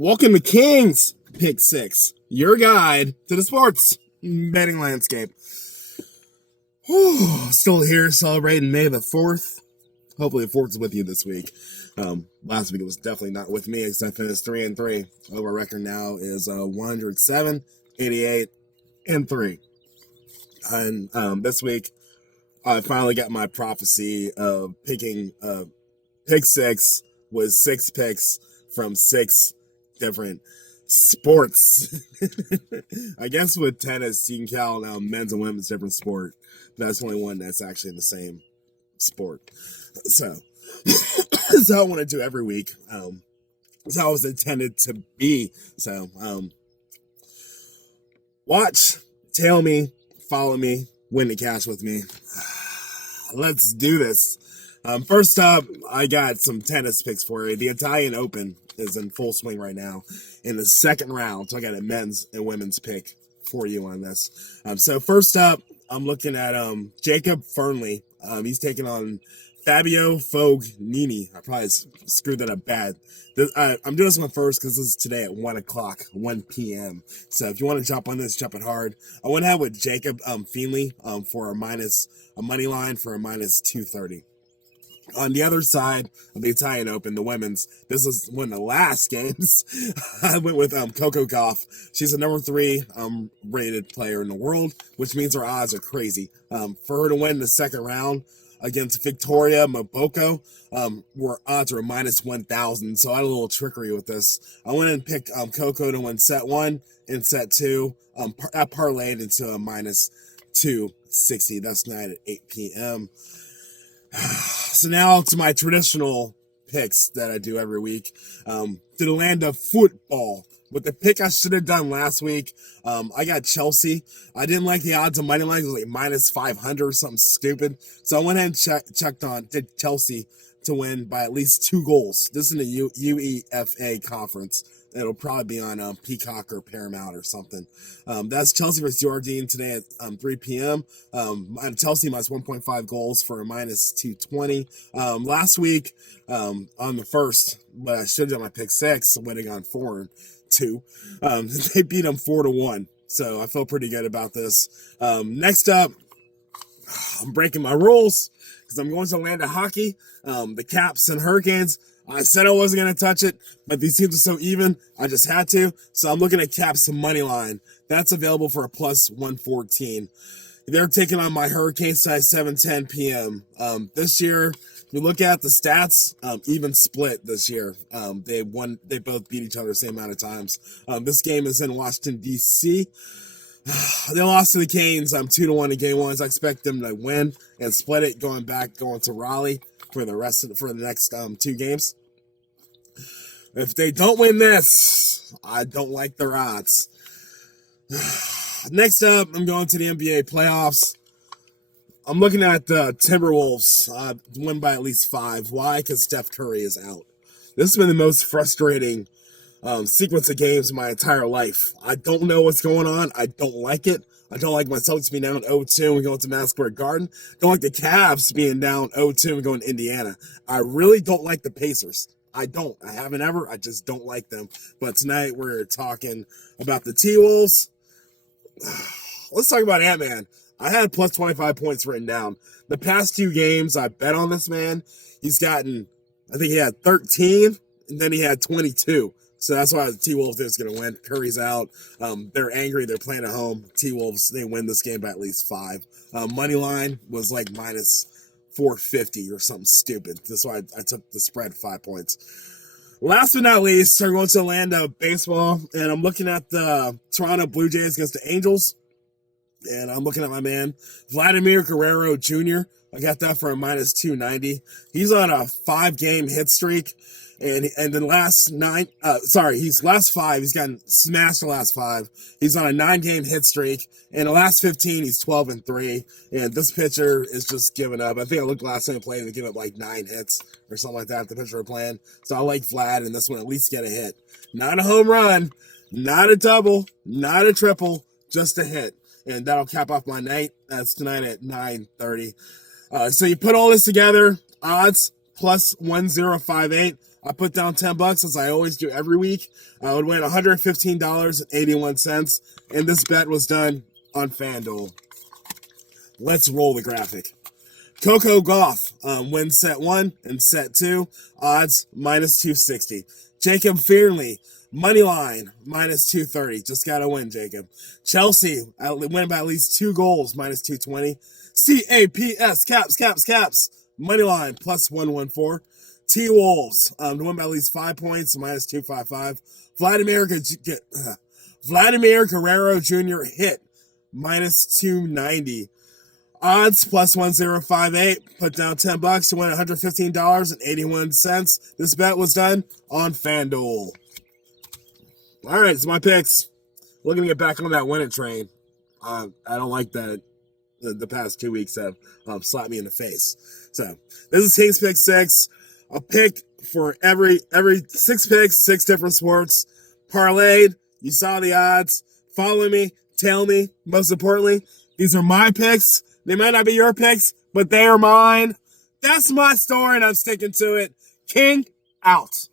Welcome to King's Pick Six, your guide to the sports betting landscape. Still here celebrating May the 4th. Hopefully the 4th is with you this week. Last week it was definitely not with me, because I finished 3-3. Over record now is 107, 88, and 3. And this week I finally got my prophecy of picking pick six with 6 picks from 6 different sports. I guess with tennis, you can count men's and women's different sport. That's the only one that's actually in the same sport. So, that's how I want to do every week. That's how it was intended to be. So, watch, tail me, follow me, win the cash with me. Let's do this. First up, I got some tennis picks for you. The Italian Open is in full swing right now in the second round. So I got a men's and women's pick for you on this. So first up, I'm looking at Jacob Fernley. He's taking on Fabio Fognini. I probably screwed that up bad. I'm doing this one first because this is today at 1 o'clock, 1 p.m. So if you want to jump on this, jump it hard. I went ahead with Jacob Feenley for a money line for a minus 230. On the other side of the Italian Open, the women's, this is one of the last games. I went with Coco Gauff. She's a number 3 rated player in the world, which means her odds are crazy. For her to win the second round against Victoria Mboko, where odds are minus 1,000. So I had a little trickery with this. I went and picked Coco to win set 1 and set 2. I parlayed into a minus 260. That's tonight at 8 p.m. So now to my traditional picks that I do every week. To the land of football. With the pick I should have done last week, I got Chelsea. I didn't like the odds of money line. It was like minus 500 or something stupid. So I went ahead and did Chelsea to win by at least 2 goals. This is in the UEFA conference. It'll probably be on Peacock or Paramount or something. That's Chelsea versus Jordan today at 3 p.m. Chelsea minus 1.5 goals for a minus 220. Last week, on the first, but I should have done my pick 6, winning on 4-2. They beat them 4-1. So I feel pretty good about this. Next up, I'm breaking my rules because I'm going to land of hockey. The Caps and Hurricanes. I said I wasn't going to touch it, but these teams are so even, I just had to. So I'm looking at Caps money line. That's available for a plus 114. They're taking on my Hurricanes size 7:10 p.m. This year, if you look at the stats, even split this year. They both beat each other the same amount of times. This game is in Washington, D.C. They lost to the Canes 2-1 in game 1. I expect them to win and split it, going to Raleigh for the next 2 games. If they don't win this, I don't like their odds. Next up, I'm going to the NBA playoffs. I'm looking at the Timberwolves win by at least 5. Why? Because Steph Curry is out. This has been the most frustrating sequence of games in my entire life. I don't know what's going on. I don't like it. I don't like my Celtics being down 0-2 and going to Madison Square Garden. Don't like the Cavs being down 0-2 and going to Indiana. I really don't like the Pacers. I don't. I haven't ever. I just don't like them. But tonight we're talking about the T-Wolves. Let's talk about Ant-Man. I had plus 25 points written down. The past 2 games, I bet on this man. He's gotten, I think he had 13, and then he had 22. So that's why the T-Wolves is going to win. Curry's out. They're angry. They're playing at home. T-Wolves, they win this game by at least 5. Money line was like minus 450 or something stupid. That's why I took the spread 5 points. Last but not least, I'm going to land of baseball, and I'm looking at the Toronto Blue Jays against the Angels. And I'm looking at my man, Vladimir Guerrero Jr. I got that for a minus 290. He's on a 5-game hit streak. And the last 5. He's gotten smashed the last 5. He's on a 9-game hit streak. In the last 15, he's 12-3. And this pitcher is just giving up. I think I looked last time he played and they gave up like 9 hits or something like that. The pitcher playing. So I like Vlad and this one at least get a hit. Not a home run, not a double, not a triple, just a hit. And that'll cap off my night. That's tonight at 9:30. So you put all this together, odds plus 1058. I put down $10 as I always do every week. I would win $115.81, and this bet was done on Fanduel. Let's roll the graphic. Coco Goff wins set 1 and set 2. Odds minus 260. Jacob Fearnley, money line minus 230. Just got to win, Jacob. Chelsea, win by at least 2 goals minus 220. Caps. Money line plus 114. T-Wolves to win by at least 5 points minus 255. Vladimir Guerrero Jr. hit minus 290. Odds plus 1058. Put down $10 to win $115.81. This bet was done on FanDuel. All right, so my picks. Looking to get back on that winning train. I don't like that the past 2 weeks have slapped me in the face. So this is King's Pick 6. A pick for every 6 picks, 6 different sports. Parlayed. You saw the odds. Follow me. Tell me. Most importantly, these are my picks. They might not be your picks, but they are mine. That's my story, and I'm sticking to it. King out.